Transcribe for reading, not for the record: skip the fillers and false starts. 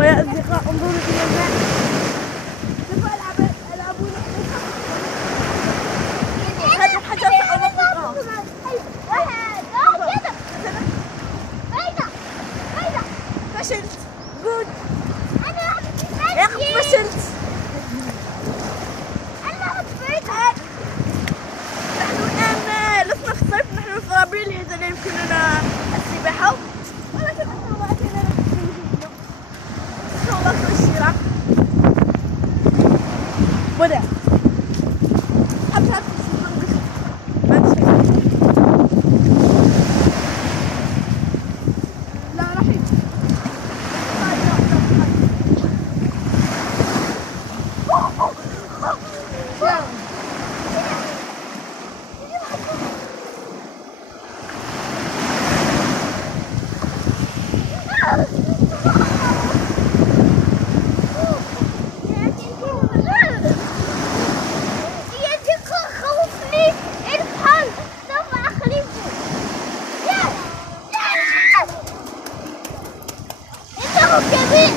ويا أصدقاء انظروا إلى الماء. سوف ألعبون هذا الحجر سأنطقه. فشلت. جود. يا أخي فشلت. نحن الآن لسنا في الصيف، نحن في أبريل، إذا لا يمكننا السباحة، ولكن نحن ما أتينا نفسنا. والله الشراء بدأ. حبها ما تشوف. لا رحيم. كبير.